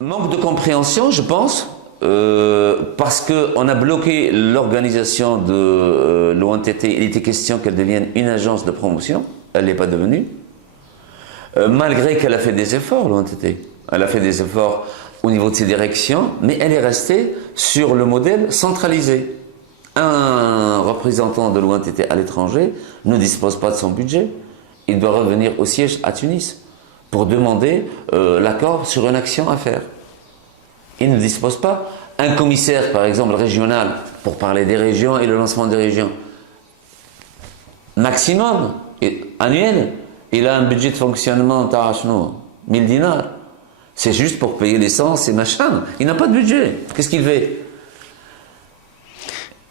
Manque de compréhension, je pense, parce qu'on a bloqué l'organisation de l'ONTT. Il était question qu'elle devienne une agence de promotion. Elle ne l'est pas devenue. Malgré qu'elle a fait des efforts, l'ONTT. Elle a fait des efforts au niveau de ses directions, mais elle est restée sur le modèle centralisé. Un représentant de l'ONTT à l'étranger ne dispose pas de son budget. Il doit revenir au siège à Tunis pour demander l'accord sur une action à faire. Il ne dispose pas. Un commissaire, par exemple, régional, pour parler des régions et le lancement des régions, maximum, annuel, il a un budget de fonctionnement, 1000 dinars. C'est juste pour payer l'essence et machin. Il n'a pas de budget. Qu'est-ce qu'il fait?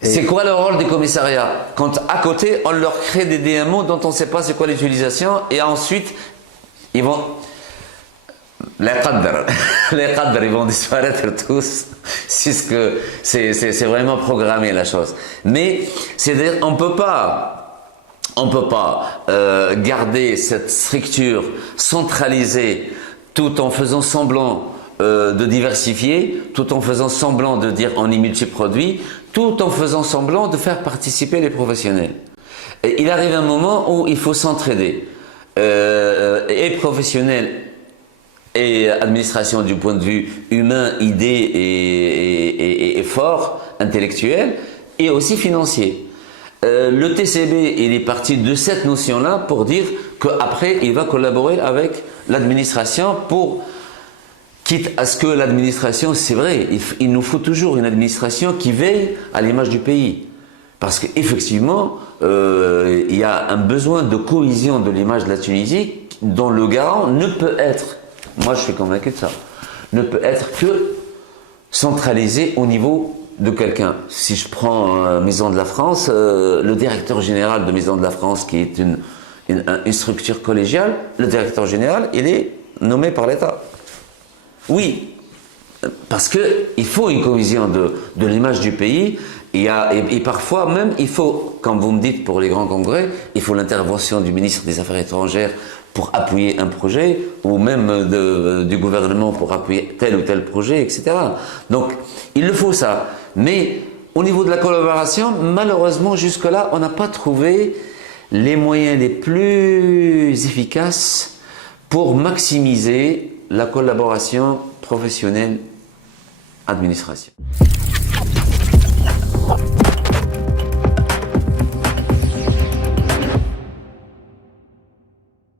C'est quoi le rôle des commissariats? Quand à côté, on leur crée des DMO dont on ne sait pas c'est quoi l'utilisation, et ensuite, ils vont... Les qadr, ils vont disparaître tous. C'est vraiment programmé la chose. Mais c'est-à-dire, on ne peut pas garder cette structure centralisée tout en faisant semblant de diversifier, tout en faisant semblant de dire on est multiproduit, tout en faisant semblant de faire participer les professionnels. Et il arrive un moment où il faut s'entraider, et professionnels et administration du point de vue humain, idée et fort, intellectuel, et aussi financier. Le TCB, il est parti de cette notion-là pour dire qu'après, il va collaborer avec l'administration pour, quitte à ce que l'administration, c'est vrai, il nous faut toujours une administration qui veille à l'image du pays. Parce qu'effectivement, il y a un besoin de cohésion de l'image de la Tunisie dont le garant ne peut être, moi je suis convaincu de ça, ne peut être que centralisé au niveau de quelqu'un. Si je prends Maison de la France, le directeur général de Maison de la France, qui est une structure collégiale, le directeur général, il est nommé par l'État. Oui, parce qu'il faut une cohésion de l'image du pays, et parfois même, il faut, comme vous me dites pour les grands congrès, il faut l'intervention du ministre des Affaires étrangères pour appuyer un projet, ou même du gouvernement pour appuyer tel ou tel projet, etc. Donc, il le faut ça. Mais au niveau de la collaboration, malheureusement, jusque-là, on n'a pas trouvé les moyens les plus efficaces pour maximiser la collaboration professionnelle-administration.